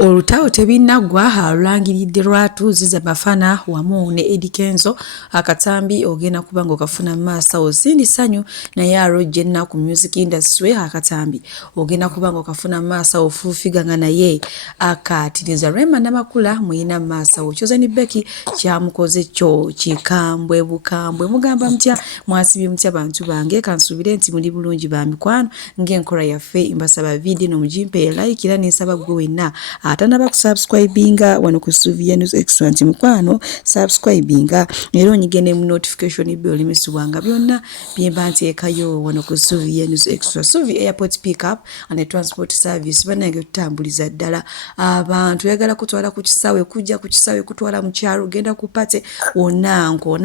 Olutawo tebinnagwa lulangiridde lwatuuziza Bafana wamu ne Eddie Kenzo akatambi ogenda kuba ng'okafuna mu maaso Osindi Ssanyu naye alojja ennaku ku music industry akatambi ogenda kuba ng'okafuna mu maaso Fuufiganga naye akaatiriza Rema Namakula muyina mu maaso Choza ni Becky kyamukoze kyo kikambwe bukambwe mugamba mutya mwasibye mutya bantu bange kansuubire nti muli bulungi ba mikwano ng'enkola yaffe mbasaba video no mujimpe like era n'ensaba gwe wenna atanaba kusubscribinga wano ku Suvia News Extra nti mukwano subscribinga era onyigene mu notification bell misubanga byonna byemba nteekayo wano ku Suvia News Extra. Suvi Airport Pickup and Transport Service banange tutambuliza ddala abantu yagala kutwala ku kisaawe kujja ku kisaawe kutwala mu kyalo genda ku pate onanko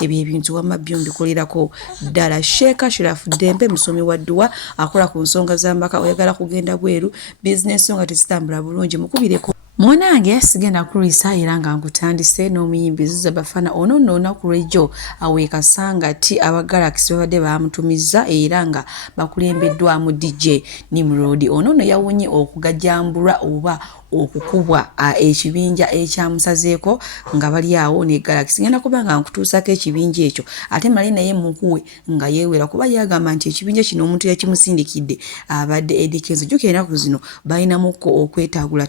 ebyo ebintu wamma byondikolerako ddala. Sheikh Shirafu Dembe musomi wa dduwa akola ku nsonga z'amaka oyagala kugenda bweru business nga tezitambula bulungi mukubireko Mwanange sigenda kulisa era nga nkutandise n'omuyimbi Ziza Bafana ono n'olunaku lw'ejjo aweekasanga ti aba Galaxy babadde bamutumiza era nga bakulembeddwamu DJ Nimrod ono no yawonye okugajambulwa oba okukubwa ekibinja ekyamusazeeko nga bali awo ne Galaxy ngenda kuba nga nkutuusako ekibinja ekyo ate mali naye mukuwe nga yeewera kuba yagamba nti ekibinja kino omuntu yakimusindikidde abadde Eddie Kenzo jukira ku zino balinamuko okwetaagula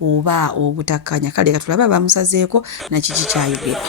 oba obutakkanya kale katulaba bamusazeeko na kiki kyayogera.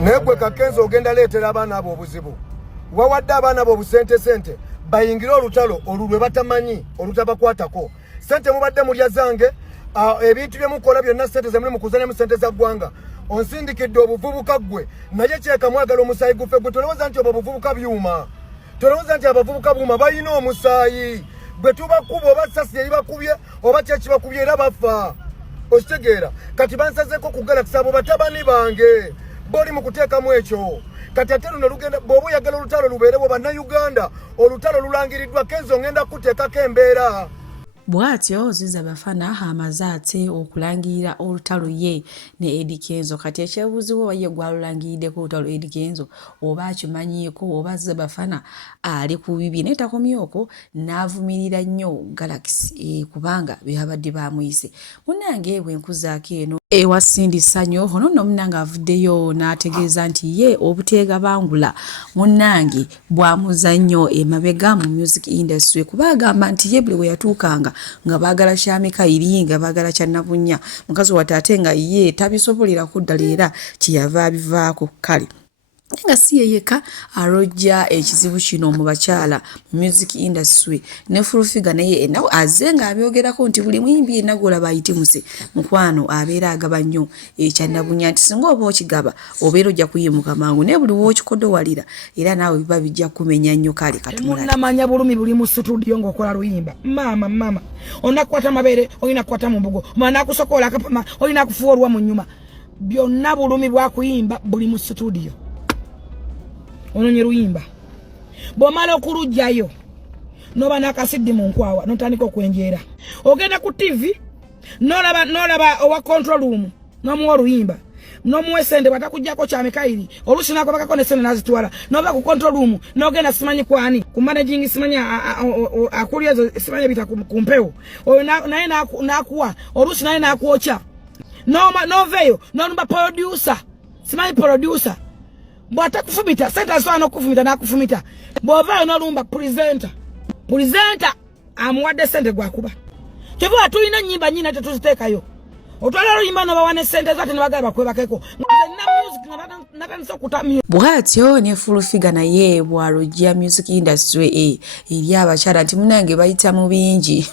Negwe Kakenzo ogenda leetera abaana abo obuzibu wawadde abaana abo obusente bayingira olutalo olulwe batamanyi olutabakwatako sente mubadde mulya zange ebintu bye mukola byonna sente zemuli mukuzanya mu sente za ggwanga onsindikidde obuvubuka gwe naye kyeka mwagala omusaayi guffe gwe tolowooza nti obuvubuka byuma tolowooza nti abavubuka buuma bayina omusaayi bwe tubakuba oba sasi yeri bakubye oba kyekibakubye era bafa okitegeera kati bansazeeko ku Galaxy abo batabani bange boli mukuteekamu ekyo kati ate luno lugenda bw'oba oyagala olutalo lubeerewo bannayuganda olutalo lulangiriddwa Kenzo ngenda kuteekako embeera. Bwatyo Ziza Bafana amaze ate okulangirira olutalo ye ne Eddie Kenzo kati ekyebuuzibwa waye gwalulangiriddeko olutalo Eddie Kenzo oba akimanyiiko oba Ziza Bafana ali ku bibi naye takomyeko n'avumirira nnyo Galaxy kubanga byabadde bamuyise munnange bwe nkuzaako eno ewa Sindi Ssanyu ono nno munnange avuddeyo n'ategeeza nti ye obuteega bangula munnange bwamuza nnyo emabega mu music industry kuba agamba nti ye buli we yatuukanga nga baagala kya Mikairi nga baagala kya Nabunya mukazi wa taate nga ye tabisobolera kuddala era kyeyava abivaako kale nga si yeyeka alojja ekizibu kino mu bakyala mu music industry ne Fuufiganga naye enawo azze nga abyogerako nti buli muyimbi yenna gw'olaba ayitimuse mukwano abeera agaba nnyo ekya Nabunya nti singa oba okigaba obeera ojja kuyimuka mangu naye buli w'okikodowalira era naawe biba bijja kumenya nnyo kale katumulala namanya bulumi buli mu studio ng'okola luyimba mama onakukwata mabeere olina kukwata mu mbugo omwana akusokola akapama olina kufuulwa mu nnyuma byonna bulumi bwakuyimba buli mu studio ononye luyimba bw'omala okulugjayo noba n'akasiddi mu nkwawa notandika okwenjeera ogenda ku TV n'olaba owa control room n'omuwa oluyimba n'omuwa esente batakuggyako kya Mikairi oluusi n'akobakako n'esente n'azitwala n'oba ku control room n'ogenda simanyi kwani ku managing simanyi akuli ezo simanyi bita ku mpewo oyo naye n'akuwa oluusi naye n'akwokya n'oveeyo n'olumba producer simanyi producer bwata kufumita senta swana kufumita na kufumita bwova n'olumba presenter amuwadde sente gwakuba kyeva tulina nnyimba nyina tetuziteekayo otwala oluyimba no bawane sente zate ne bagaba kwebakeko na music na natandise okutamya bw'atyo ne Full-Figure naye bw'alojja music industry eri abakyala nti munange bayita mu bingi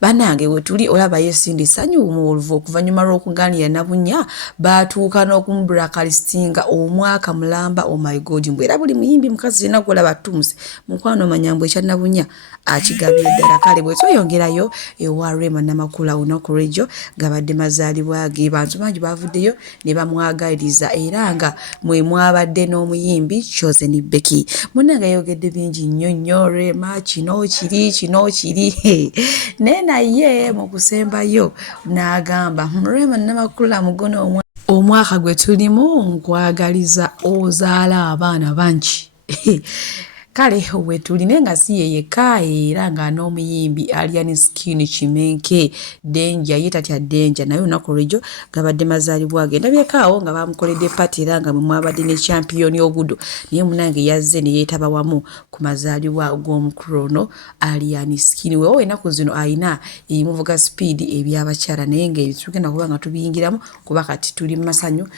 banange wetuli olaba Yesindi Ssanyu umuwoluvu okuvannyuma lw'okugaanira Nabunya baatuuka n'okumubulakalistinga omwaka mulamba. Oh my God, mbwe era buli muyimbi mukazi yenna gwolaba tumuse mukwano manyambo ekya Nabunya akigabye ddala. Kale bwe tweyongerayo ewa Rema Namakula Olunaku Lw'ejjo gabadde mazaalibwa ge, bantu bangi baavuddeyo ne bamwagaliriza era nga mwe mwabadde n'omuyimbi Chosen Becky. Munnange yayogedde bingi nnyo Rema kino kiri naye mu kusembayo n'agamba Rema Namakula mugono omwaka gwe tulimu nkwagaliza ozaala abaana bangi. Kale we tuline nga si ye yekka era nga n'omuyimbi Alien Skin Kimenke Danger ye tatya Danger naye Olunaku Lw'ejjo gabadde mazaalibwa ge. Ndabyekaawo nga bamukoledde pati era nga mwe mwabadde ne champion Ogudo naye munange yazze ne yeetaba wamu ku mazaalibwa g'omukulu ono Alien Skin. Weewo ennaku zino ayina ebimuvuga speed ebyabakyala naye ng'ebitugenda kuba nga tubiyingiramu kuba kati tuli mu masanyu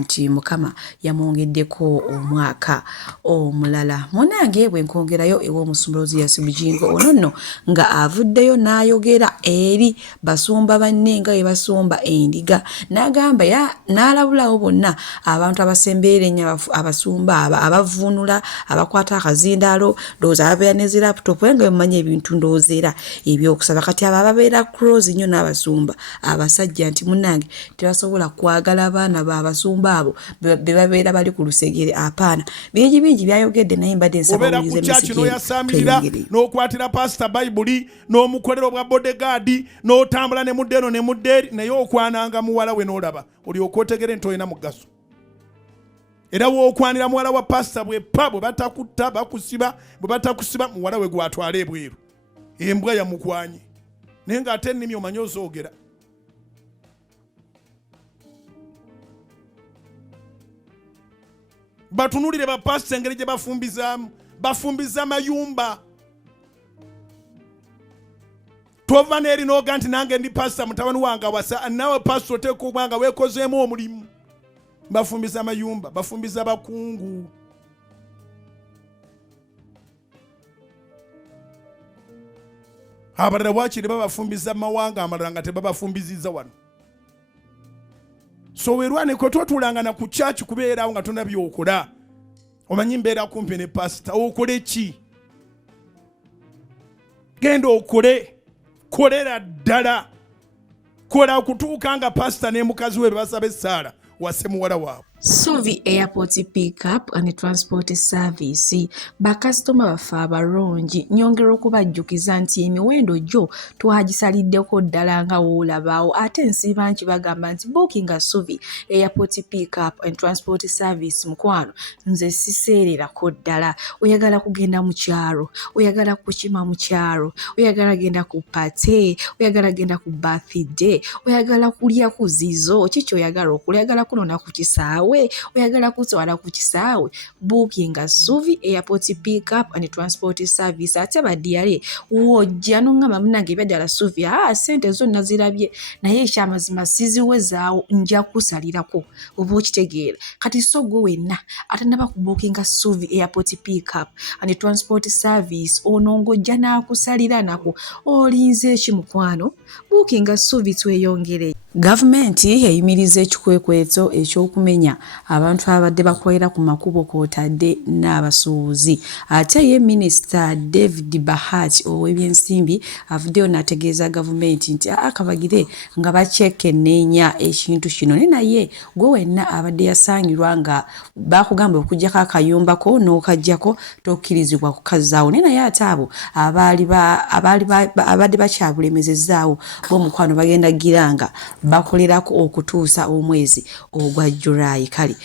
nti Mukama yamwongeddeko omwaka omulala. Munange bwe nkongerayo ew'omusumbuluzi Yasibujingo ono nno nga avuddeyo n'ayogera eri basumba banne nga bwe basumba endiga n'agamba n'alabulawo bonna abantu abasembeera ennyo abasumba abavuunula abakwata akazindaalo ndowooza ababeera ne zi laptop nga bemanya ebintu ndowooza era ebyokusaba kati abo ababeera close nnyo n'abasumba abasajja nti munnange tebasobola kwagala abaana baabasumba abo be babeera bali ku lusegere apaana bingi byayogedde naye mbadde nsaba obeera ku kyaki n'oyasamirira n'okwatira pasita bayibuli n'omukolero bwa bodegaadi n'otambula ne mudde eno ne mudde eri naye okwananga muwala we n'olaba olyoka otegere nti olina mugaso. Era w'okwanira muwala wa pasita bweppa bwe batakutta bakusiba bwe batakusiba muwala we gwatwala ebweru embwa yamukwanye naye ng'ate ennimi omanyi ozoogera. Batunulire bapasita engeri gye bafumbiza mayumba. Tova n'eri n'oga nti nange ndi pasita mutabani wange awasa nawe pasita oteeka okuba nga weekozeemu omulimu. Bafumbiza mayumba, bafumbiza bakungu. Abalala bwakiri babafumbiza mawanga amalala nga tebabafumbizizza wano. So werwaneko twatulanga na ku church kubeerawo nga tonna byokola. Omanyi mbeera kumpi ne pastor okole ki? Genda okole kolera ddala. Kola okutuuka nga pastor ne mukazi we basaba essaala wase muwala waabwe. Suvi Airport Pickup and Transport Service bakasitoma bafe abalungi nyongera okubajjukiza nti emiwendo gyo twagisaliddeko ddala nga woolabaawo ate nsiba nti bagamba nti bookinga Suvi Airport Pickup and Transport Service mukwano nze siseererako ddala. Oyagala kugenda mu kyalo, oyagala kukima mu kyalo, oyagala genda ku pate, oyagala genda ku birthday, oyagala kulya ku zizo, kiki oyagala okulya, oyagala kunona ku kisaawe, oyagala kutwala ku kisaawe, bookinga Suvi Airport Pickup and Transport Service. Ate badiyale wojja n'ongamba munange beddala Suvi sente zonna zirabye naye ekyamazima siziwezaawo nja kusalirako oba okitegeera. Kati so gwe wenna atanaba ku bookinga Suvi Airport Pickup and Transport Service ono ng'ojja n'akusalira nako olinze eki mukwano? Bookinga Suvi tweyongere. Gavumenti eyimiriza ekikwekweto ekyokumenya abantu abadde bakolera ku makubo kw'otadde n'abasuubuzi. Ate ye Minisita David Bahati ow'ebyensimbi avuddeyo n'ategeeza gavumenti nti akabagire nga bakyekenneenya ekintu kino. Naye gwe wenna abadde yasangirwa nga bakugamba okugyako akayumbako n'okaggyako tokkirizibwa kukazaawo. Naye ate abo abadde bakyabulemezezaawo b'omukwano bagenda giranga bakolerako okutuusa omwezi ogwa July. Kale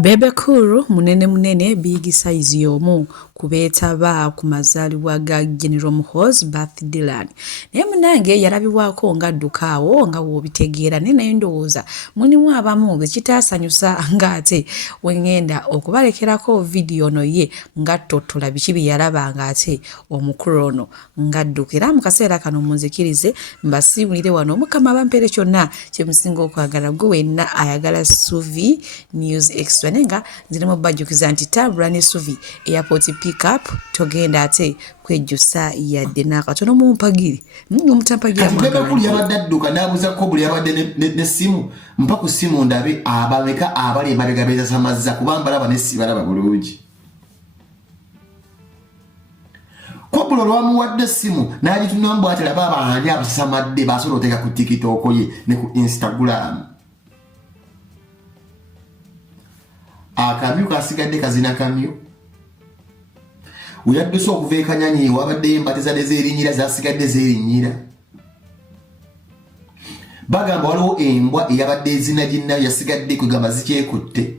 Bebe Cool munene big size y'omu kubeetaba ku mazaalibwa ga General Muhoozi birthday land. Naye munnange yalabibwako ng'adduka awo nga bw'obitegeera naye naye ndowooza mulimu abamu bwe kitaasanyusa ng'ate we ngenda okubalekerako vidiyo no ye ng'attottola biki bye yalaba ng'ate omukulu ono ng'adduka. Era mu kaseera kano munzikirize mbasiibulire wano Mukama bampere kyonna kye musinga okwagala gwe wenna ayagala Suvi News Extra nenga nziremu bajjukiza nti tabula ne Suvi airport pick up togenda ate kwejjusa yadde n'akatono mu mpagiri omutampagira kuli yabadde adduka n'abuuza ko buli yabadde n'essimu mpa ku ssimu ndabe abameka abali emabega beezasamazza kubanga balaba n'essi balaba bulungi. Kobulo olwamuwadde essimu n'agitunula mbwate laba abaani abasamadde basobola oteeka ku tikitooko ye ne ku Instagram. Akamyu kasigadde kazina kamyu. Uyadduse okuva ekanyanyi wabaddeyo embate zadde zeerinnyira zasigadde zeerinnyira. Bagamba waliwo embwa eyabadde ezina ginnayo yasigadde kwegamba zikyekutte.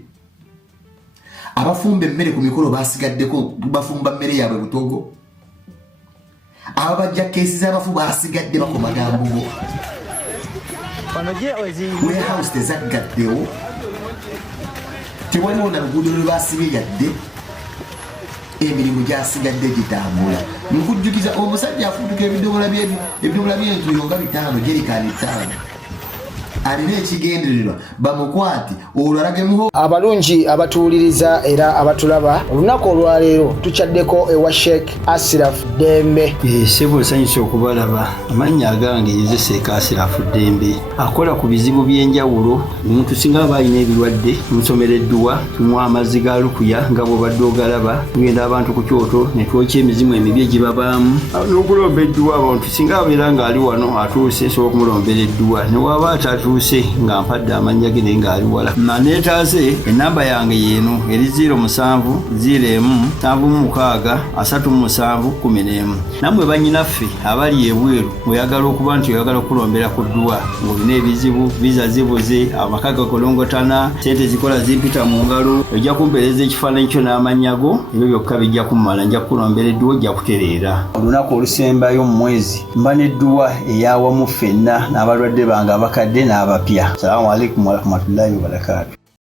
Abafumba emmere ku mikolo basigaddeko bafumba mmere yaabwe butogo. Ababajja keesi z'abafu basigadde bakomaga mbugo. Warehouse tezaggaddewo. Tewaliwo na luguudo lwe basibye yadde. Emirimu gyasigadde gitambula. Nkujjukiza omusajja afutuka ebidomola by'entuuyo nga 5 jerikaani 5. Alina ekigendererwa bamukwati olwalagemuho. Abalungi abatuwuliriza era abatulaba olunaku olwaleero tukyaddeko ewa Sheikh Ashraf Dembe. Sebo nsanyusa okubalaba. Amannya agange nze Sheikh Ashraf Dembe akola ku bizibu by'enjawulo. Omuntu singa aba alina ebirwadde musomereddwa tumuwa amazzi ga lukuya nga bw'obadde ogalaba tugenda abantu ku kyoto ne twokya emizimu emibi egibabaamu n'okulomba edduwa. Abantu singa abeera ng'ali wano atuuse sobola okumulombera edduwa ne waba atatuuse nga mpadde amannya ge naye ng'ali wala. Naneetaase ennamba yange yeeno eri 07 01 76 37 11. Nammwe bannyinaffe abali ebweru oyagala okuba nti oyagala okulombera ku dduwa ng'olina ebizibu viza zibuze amaka gakolongotana sente zikola zimpita mu ngalo ojja kumpeereza ekifaananyi kyo n'amannya go ebyo byokka bijja kummala nja kukulombera edduwa ojja kutereera. Olunaku olusembayo mu mwezi mba n'edduwa eyawamu ffenna n'abalwadde bange abakadde n'abapya. Salaamu alaikum warahmatullahi wabarakatuh.